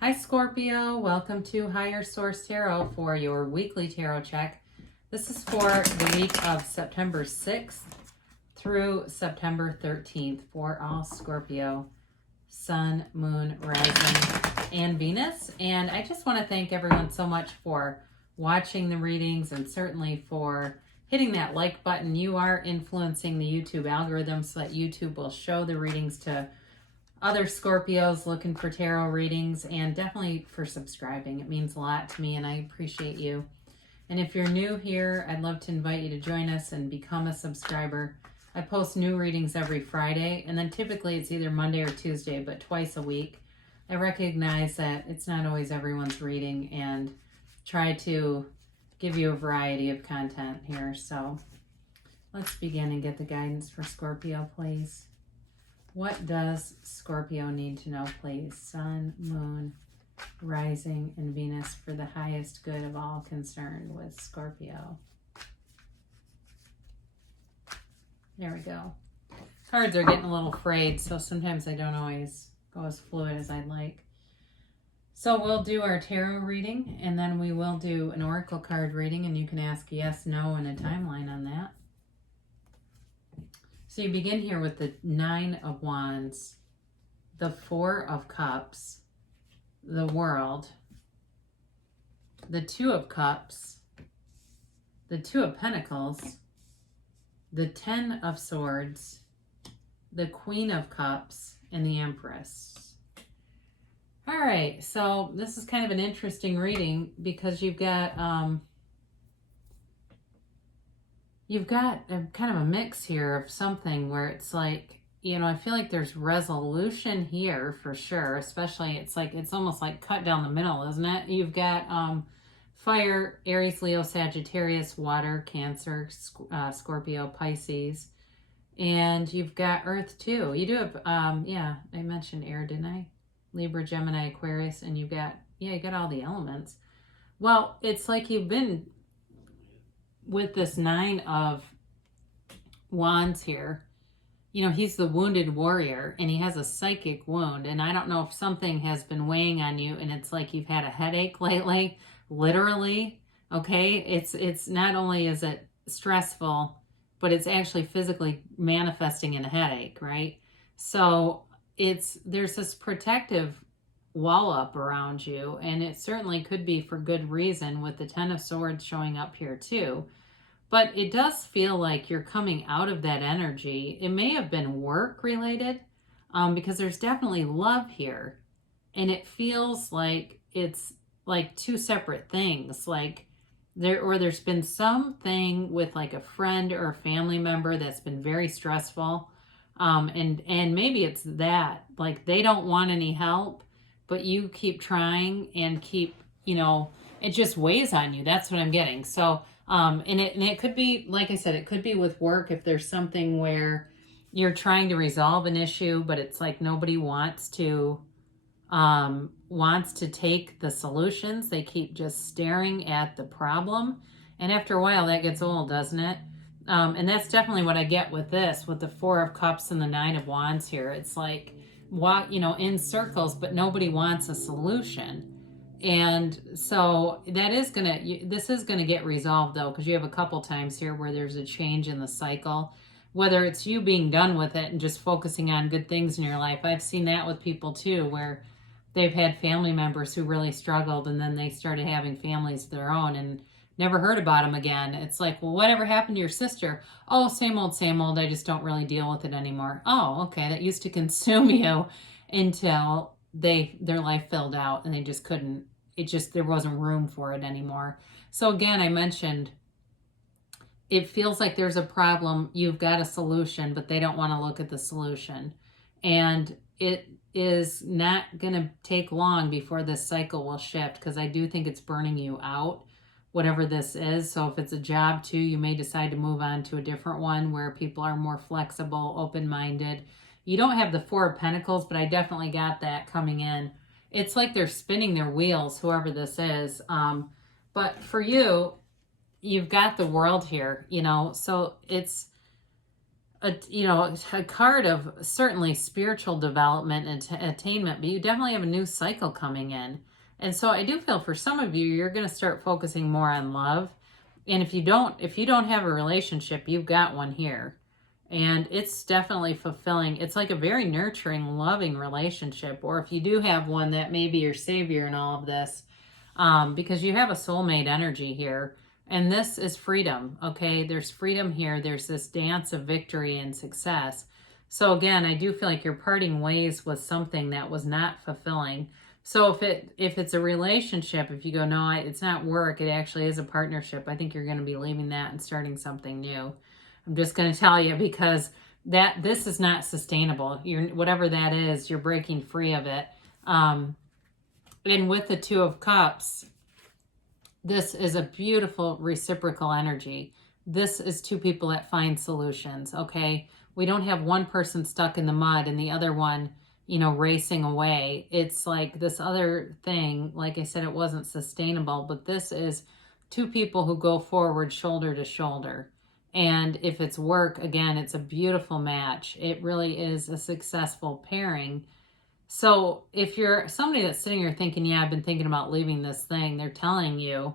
Hi Scorpio, welcome to Higher Source Tarot for your weekly tarot check. This is for the week of September 6th through September 13th for all Scorpio, Sun, Moon, Rising, and Venus. And I just want to thank everyone so much for watching the readings and certainly for hitting that like button. You are influencing the YouTube algorithm so that YouTube will show the readings to other Scorpios looking for tarot readings, and definitely for subscribing. It means a lot to me and I appreciate you. And if you're new here, I'd love to invite you to join us and become a subscriber. I post new readings every Friday, and then typically it's either Monday or Tuesday, but twice a week. I recognize that it's not always everyone's reading and try to give you a variety of content here. So let's begin and get the guidance for Scorpio, please. What does Scorpio need to know, please? Sun, Moon, Rising, and Venus for the highest good of all concerned with Scorpio. There we go. Cards are getting a little frayed, so sometimes I don't always go as fluid as I'd like. So we'll do our tarot reading, and then we will do an oracle card reading, and you can ask yes, no, and a timeline on that. So you begin here with the Nine of Wands, the Four of Cups, the World, the Two of Cups, the Two of Pentacles, the Ten of Swords, the Queen of Cups, and the Empress. All right, so this is kind of an interesting reading because you've got a kind of a mix here of something where it's like, you know, I feel like there's resolution here for sure, especially it's almost like cut down the middle, isn't it? You've got fire, Aries, Leo, Sagittarius, water, Cancer, Scorpio, Pisces, and you've got earth too. You do have, yeah, I mentioned air, didn't I? Libra, Gemini, Aquarius, and you've got, yeah, you got all the elements. Well, it's like you've been with this Nine of Wands here, you know, he's the wounded warrior and he has a psychic wound. And I don't know if something has been weighing on you and it's like you've had a headache lately, literally. Okay. It's not only is it stressful, but it's actually physically manifesting in a headache, right? So there's this protective wall up around you, and it certainly could be for good reason with the Ten of Swords showing up here too. But it does feel like you're coming out of that energy. It may have been work related, because there's definitely love here, and it feels like it's like two separate things. Like there's been something with like a friend or a family member that's been very stressful, and maybe it's that like they don't want any help, but you keep trying and keep, you know, it just weighs on you. That's what I'm getting. So, and it could be, like I said, it could be with work if there's something where you're trying to resolve an issue, but it's like nobody wants to take the solutions. They keep just staring at the problem. And after a while that gets old, doesn't it? And that's definitely what I get with this, with the Four of Cups and the Nine of Wands here. It's like, you know, in circles, but nobody wants a solution. And so this is gonna get resolved though, because you have a couple times here where there's a change in the cycle, whether it's you being done with it and just focusing on good things in your life. I've seen that with people too, where they've had family members who really struggled and then they started having families of their own and never heard about them again. It's like, well, whatever happened to your sister? Oh, same old, I just don't really deal with it anymore. Oh, okay, that used to consume you until their life filled out and they just couldn't, there wasn't room for it anymore. So again, I mentioned, it feels like there's a problem, you've got a solution, but they don't want to look at the solution. And it is not going to take long before this cycle will shift, because I do think it's burning you out, whatever this is. So if it's a job too, you may decide to move on to a different one where people are more flexible, open-minded. You don't have the Four of Pentacles, but I definitely got that coming in. It's like they're spinning their wheels, whoever this is. But for you, you've got the World here, you know, so it's a card of certainly spiritual development and attainment, but you definitely have a new cycle coming in. And so I do feel for some of you, you're going to start focusing more on love. And if you don't have a relationship, you've got one here. And it's definitely fulfilling. It's like a very nurturing, loving relationship. Or if you do have one, that may be your savior in all of this, because you have a soulmate energy here. And this is freedom, okay? There's freedom here. There's this dance of victory and success. So again, I do feel like you're parting ways with something that was not fulfilling. So if it's a relationship, if you go, no, it's not work, it actually is a partnership, I think you're going to be leaving that and starting something new. I'm just going to tell you, because this is not sustainable. Whatever that is, you're breaking free of it. And with the Two of Cups, this is a beautiful reciprocal energy. This is two people that find solutions, okay? We don't have one person stuck in the mud and the other one, racing away. It's like this other thing, like I said, it wasn't sustainable, but this is two people who go forward shoulder to shoulder. And if it's work, again, it's a beautiful match. It really is a successful pairing. So if you're somebody that's sitting here thinking, yeah, I've been thinking about leaving this thing, they're telling you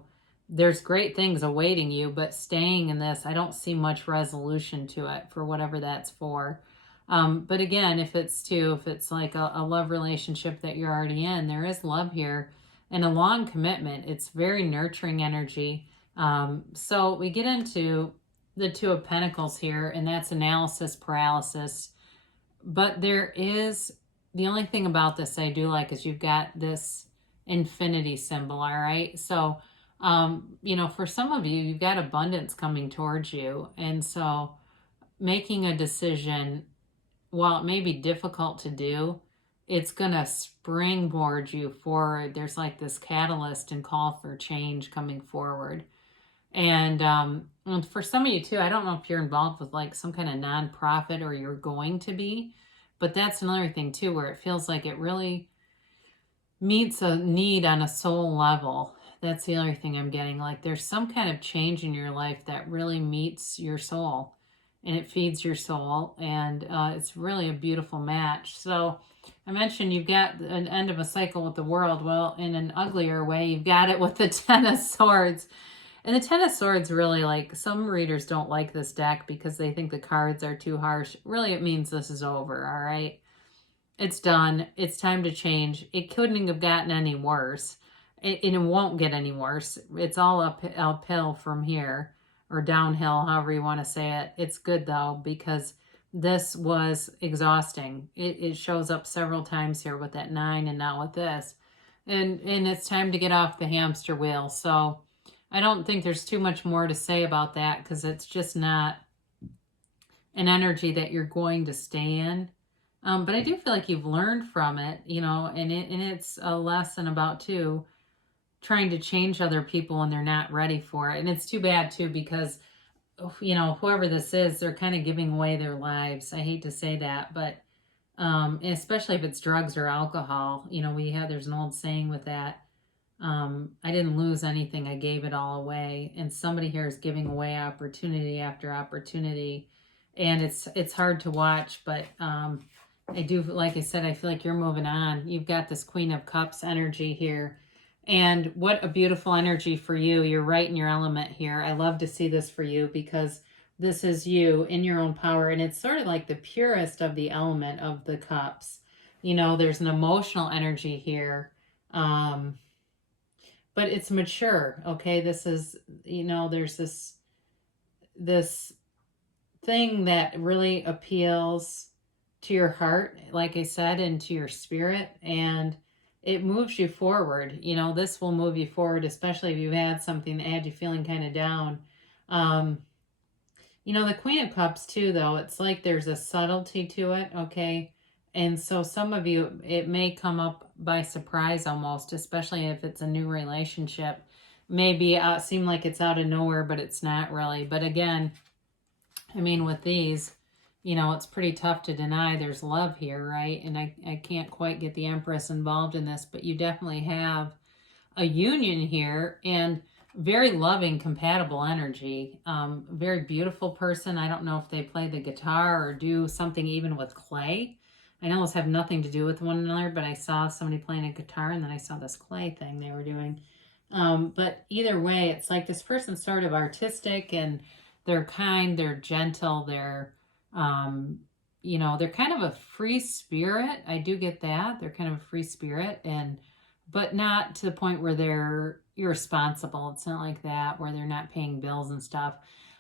there's great things awaiting you, but staying in this, I don't see much resolution to it for whatever that's for. But again, if it's like a love relationship that you're already in, there is love here and a long commitment. It's very nurturing energy. So we get into the Two of Pentacles here, and that's analysis paralysis. But the only thing about this I do like is you've got this infinity symbol, all right? So, for some of you, you've got abundance coming towards you. And so making a decision, while it may be difficult to do, it's going to springboard you forward. There's like this catalyst and call for change coming forward. And for some of you too, I don't know if you're involved with like some kind of nonprofit or you're going to be, but that's another thing too, where it feels like it really meets a need on a soul level. That's the other thing I'm getting. Like there's some kind of change in your life that really meets your soul and it feeds your soul. And it's really a beautiful match. So I mentioned you've got an end of a cycle with the world. Well, in an uglier way, you've got it with the Ten of Swords. And the Ten of Swords really, like, some readers don't like this deck because they think the cards are too harsh. Really, it means this is over, all right? It's done. It's time to change. It couldn't have gotten any worse. And it won't get any worse. It's all uphill from here, or downhill, however you want to say it. It's good, though, because this was exhausting. It shows up several times here with that 9 and now with this. And it's time to get off the hamster wheel. So I don't think there's too much more to say about that because it's just not an energy that you're going to stay in. But I do feel like you've learned from it, and it's a lesson about, too, trying to change other people when they're not ready for it. And it's too bad, too, because, whoever this is, they're kind of giving away their lives. I hate to say that, but especially if it's drugs or alcohol, there's an old saying with that. I didn't lose anything. I gave it all away. And somebody here is giving away opportunity after opportunity. And it's hard to watch, but I do, like I said, I feel like you're moving on. You've got this Queen of Cups energy here. And what a beautiful energy for you. You're right in your element here. I love to see this for you because this is you in your own power. And it's sort of like the purest of the element of the cups. There's an emotional energy here. But it's mature, okay? This is, there's this thing that really appeals to your heart, like I said, and to your spirit, and it moves you forward. This will move you forward, especially if you've had something that had you feeling kind of down. The Queen of Cups, too, though, it's like there's a subtlety to it, okay? And so some of you, it may come up by surprise almost, especially if it's a new relationship. Maybe seem like it's out of nowhere, but it's not really. But again, with these, it's pretty tough to deny there's love here, right? And I can't quite get the Empress involved in this, but you definitely have a union here. And very loving, compatible energy. Very beautiful person. I don't know if they play the guitar or do something even with clay. I know those have nothing to do with one another, but I saw somebody playing a guitar and then I saw this clay thing they were doing. But either way, it's like this person's sort of artistic and they're kind, they're gentle, um, they're kind of a free spirit. I do get that. They're kind of a free spirit, but not to the point where they're irresponsible. It's not like that, where they're not paying bills and stuff.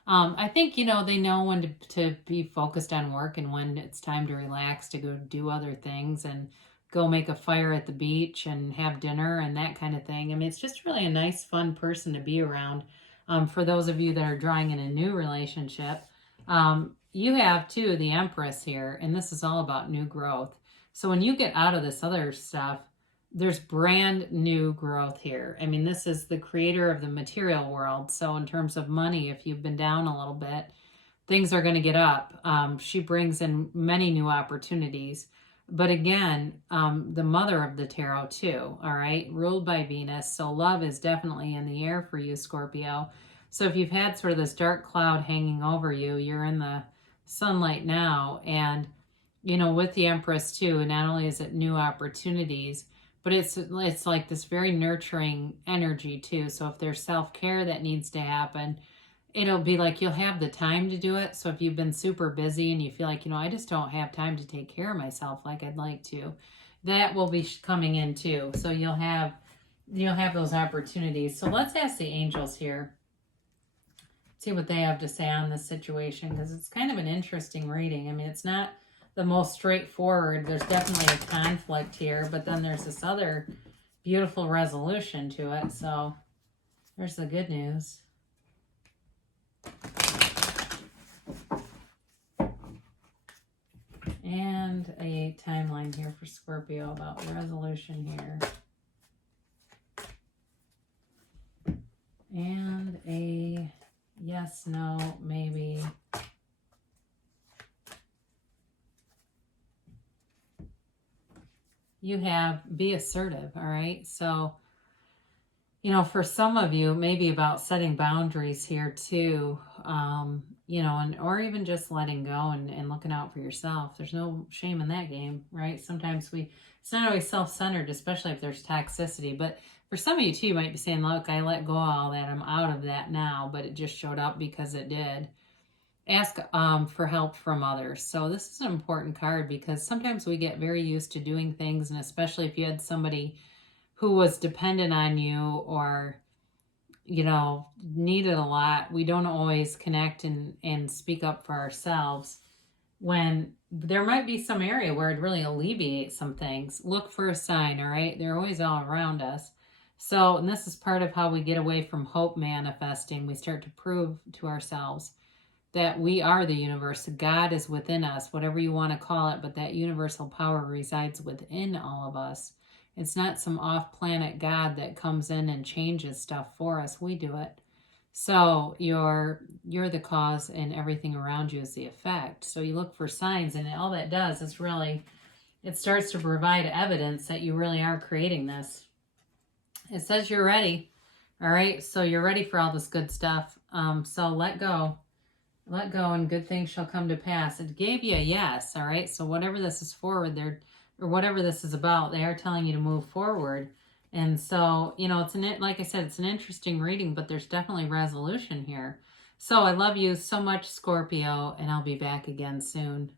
I think, they know when to be focused on work and when it's time to relax, to go do other things and go make a fire at the beach and have dinner and that kind of thing. I mean, it's just really a nice, fun person to be around. For those of you that are drawing in a new relationship, you have too the Empress here, and this is all about new growth. So when you get out of this other stuff, there's brand new growth here. I mean, this is the creator of the material world. So in terms of money, if you've been down a little bit, things are going to get up. She brings in many new opportunities. But again, the mother of the tarot too, all right, ruled by Venus. So love is definitely in the air for you, Scorpio. So if you've had sort of this dark cloud hanging over you, you're in the sunlight now. And, with the Empress too, not only is it new opportunities, but it's like this very nurturing energy too. So if there's self-care that needs to happen, it'll be like you'll have the time to do it. So if you've been super busy and you feel like, I just don't have time to take care of myself like I'd like to, that will be coming in too. So you'll have those opportunities. So let's ask the angels here, see what they have to say on this situation, because it's kind of an interesting reading. I mean, it's not the most straightforward. There's definitely a conflict here, but then there's this other beautiful resolution to it. So there's the good news. And a timeline here for Scorpio about the resolution here. And a yes, no, maybe. You have be assertive, all right? So, for some of you, maybe about setting boundaries here too, or even just letting go and looking out for yourself. There's no shame in that game, right? Sometimes it's not always self-centered, especially if there's toxicity. But for some of you too, you might be saying, look, I let go of all that. I'm out of that now, but it just showed up because it did. Ask for help from others. So this is an important card because sometimes we get very used to doing things, and especially if you had somebody who was dependent on you or, needed a lot, we don't always connect and speak up for ourselves when there might be some area where it really alleviates some things. Look for a sign, all right? They're always all around us. So, and this is part of how we get away from hope manifesting. We start to prove to ourselves that we are the universe. God is within us, whatever you want to call it, but that universal power resides within all of us. It's not some off-planet God that comes in and changes stuff for us. We do it. So you're the cause and everything around you is the effect. So you look for signs, and all that does is really, it starts to provide evidence that you really are creating this. It says you're ready. All right, so you're ready for all this good stuff. So let go. Let go and good things shall come to pass. It gave you a yes, all right? So whatever this is forward there, or whatever this is about, they are telling you to move forward. And so, like I said, it's an interesting reading, but there's definitely resolution here. So I love you so much, Scorpio, and I'll be back again soon.